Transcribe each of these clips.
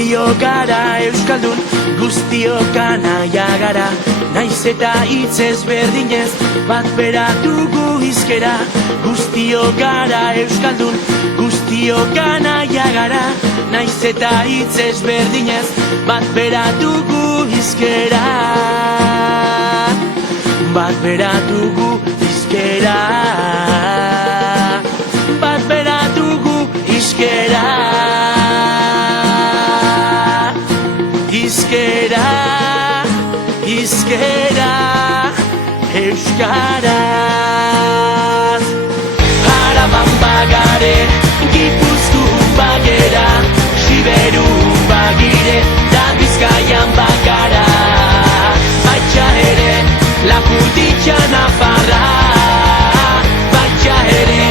Guztiok gara euskaldun, guztiok anaia gara. Naiz eta hitz ezberdinez, bat bera dugu hizkera. Guztiok gara euskaldun, guztiok anaia gara. Naiz eta hitz ezberdinez, bat bera dugu hizkera. Bat bera dugu hizkera. Bat bera dugu hizkera. Hizkera, hizkera, euskaraz. Haraman bagare, Gipuzku bagera, Siberu bagire, da Bizkaian bagara. Baita ere, Lapurditxa nafarra. Baita ere,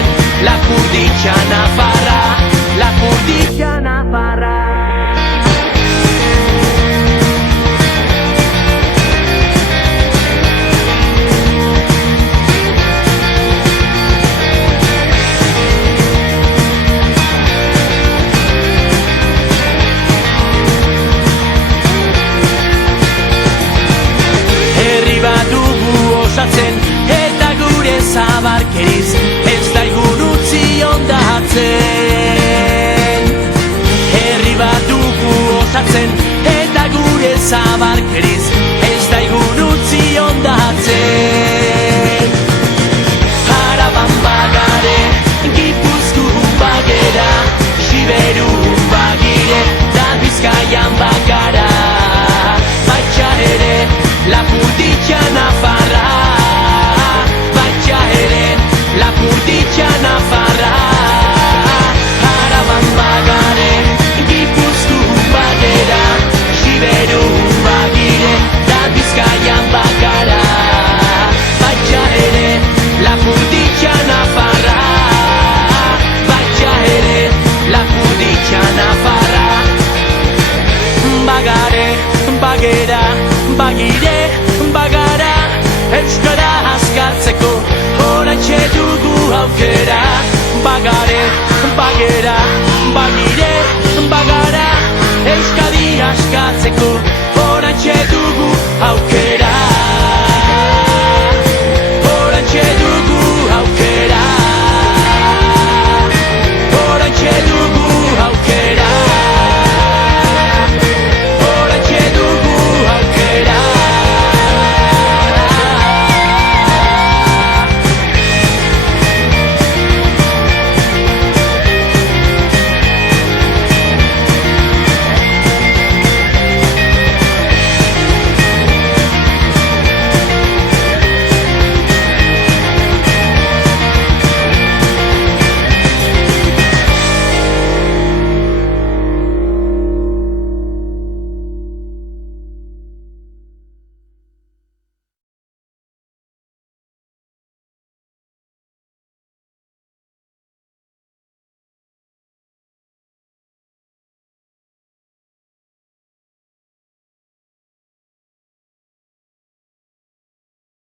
Lapurditxa nafarra. Lapurditxa nafarra. Eta gure zabarkeriz ez daigun utzi ondatzen. Herri bat dugu osatzen eta gure zabarkeriz